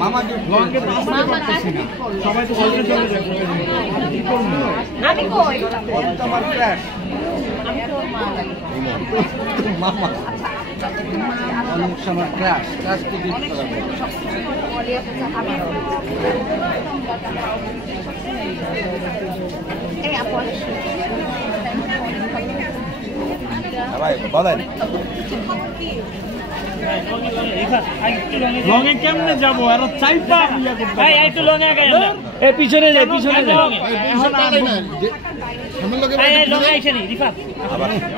মামা ব্লগে পারতেছি না, সবাই তো বলতে চলে যায়। আমি কই তোমার ক্র্যাশ মামা অনেক সময় ক্র্যাশ ক্র্যাশ কি দিতে পারবে এই আপন ভাই বলেন লঙে কেমনে যাবো আর চাইপা ভাই একটু লঙে আগে না এই পিছনে যাই পিছনে যাই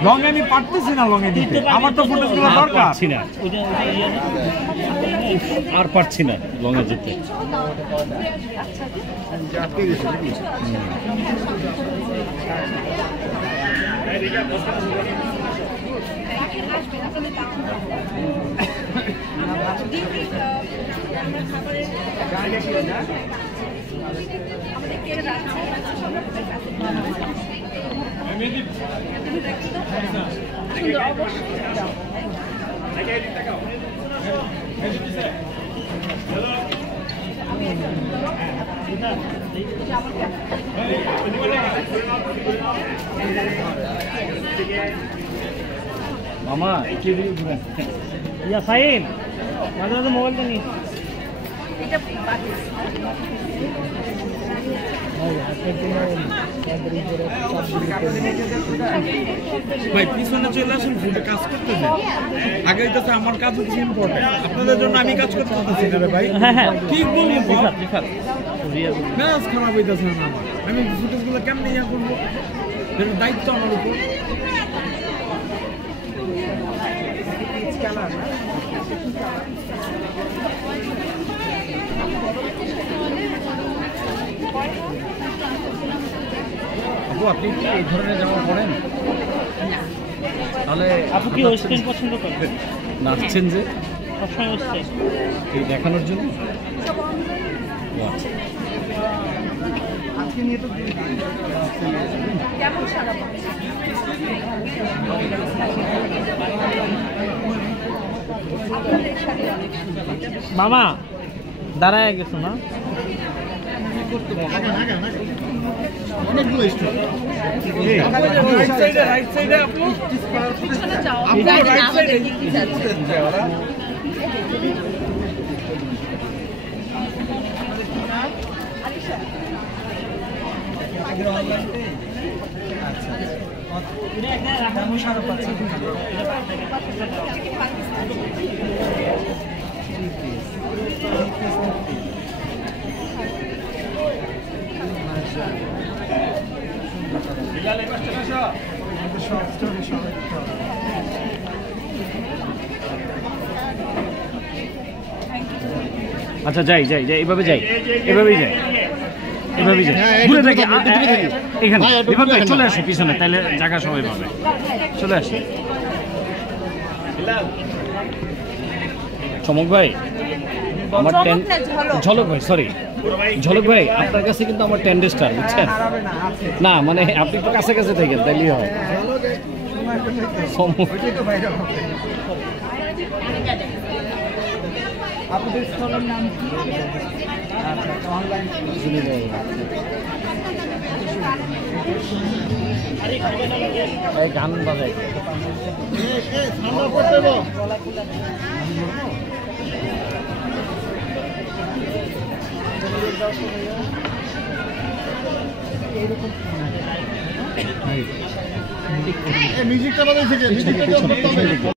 লঙে আমি পারতেছি না লঙে দিতে আমার তো ফুটেজগুলো দরকার পাচ্ছি না আর পারছি না লঙে যেতে मामा या साहिल माझा तो मोबाईल नाही ভাই পিছনে চলে আসেন ফুটে কাজ করতে দেন আগে তো আমার কাজ হচ্ছে ইম্পর্টেন্ট আপনাদের জন্য আমি কাজ করতে পারতেছি না রে ভাই ঠিক বলবো রিফাত ম্যাচ খারাপ হইতাছে না আমার আমি ফুটেজগুলো কেমনে ইয়া করব এর দায়িত্ব আমার উপর আপু আপনি কি এই ধরনের জামা পরেন তাহলে আপু কি ওয়েস্টার্ন পছন্দ করেন নাচছেন যে সবসময় ওয়েস্টার্ন এই দেখানোর জন্য আজকে নিয়ে তো কেমন সারা মামা দাঁড়ায় গেছো না অনেকগুলো রাইট সাইডে আপনি পিছনে যাও আপনি রাইট সাইডে কি যাচ্ছে আলিশা আগে অনলাইন আচ্ছা এটা একটা রাখা সারা পাচ্ছি আচ্ছা যাই যাই যাই এভাবে যাই এভাবেই যাই এভাবেই যাই ঘুরে থাকি এখানে এভাবে চলে আসি পিছনে তাহলে জায়গা সবাই পাবে চলে আসি চমক ভাই আমার ঝলক ভাই সরি ঝলক ভাই আপনার কাছে কিন্তু আমার 10 স্টার বুঝছেন না মানে আপনি তো কাছে কাছে থাকেন তাইলেই হয় আপনাদের স্থলের নাম কি আচ্ছা অনলাইন শুনে যাই এই গান বাজাই ঠান্ডা পড়তে দেবো মিউজিকটা বাজাই থেকে